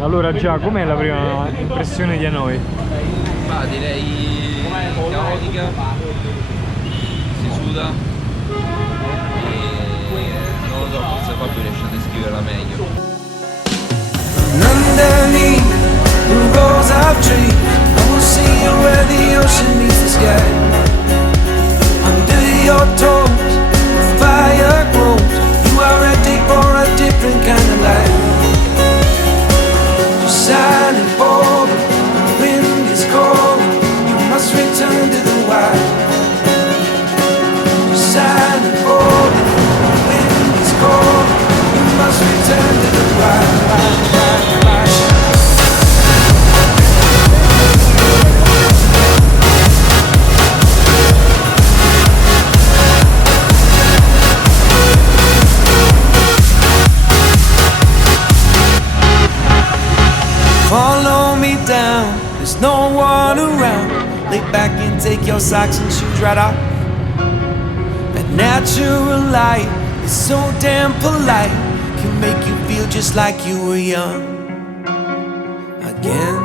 Allora già, com'è la prima impressione di Hanoi? Ma direi caotica, si suda e non lo so, forse Fabio riesce a descriverla meglio. Underneath the rose of trees, I will see you where the ocean meets the sky. Under your toes, the fire grows. You are ready for a different kind of life. You're shining bold, the wind is cold. You must return to the wild. You're shining bold, the wind is cold. You must return to the wild. Follow me down, there's no one around. Lay back and take your socks and shoes right off. That natural light is so damn polite, can make you feel just like you were young again.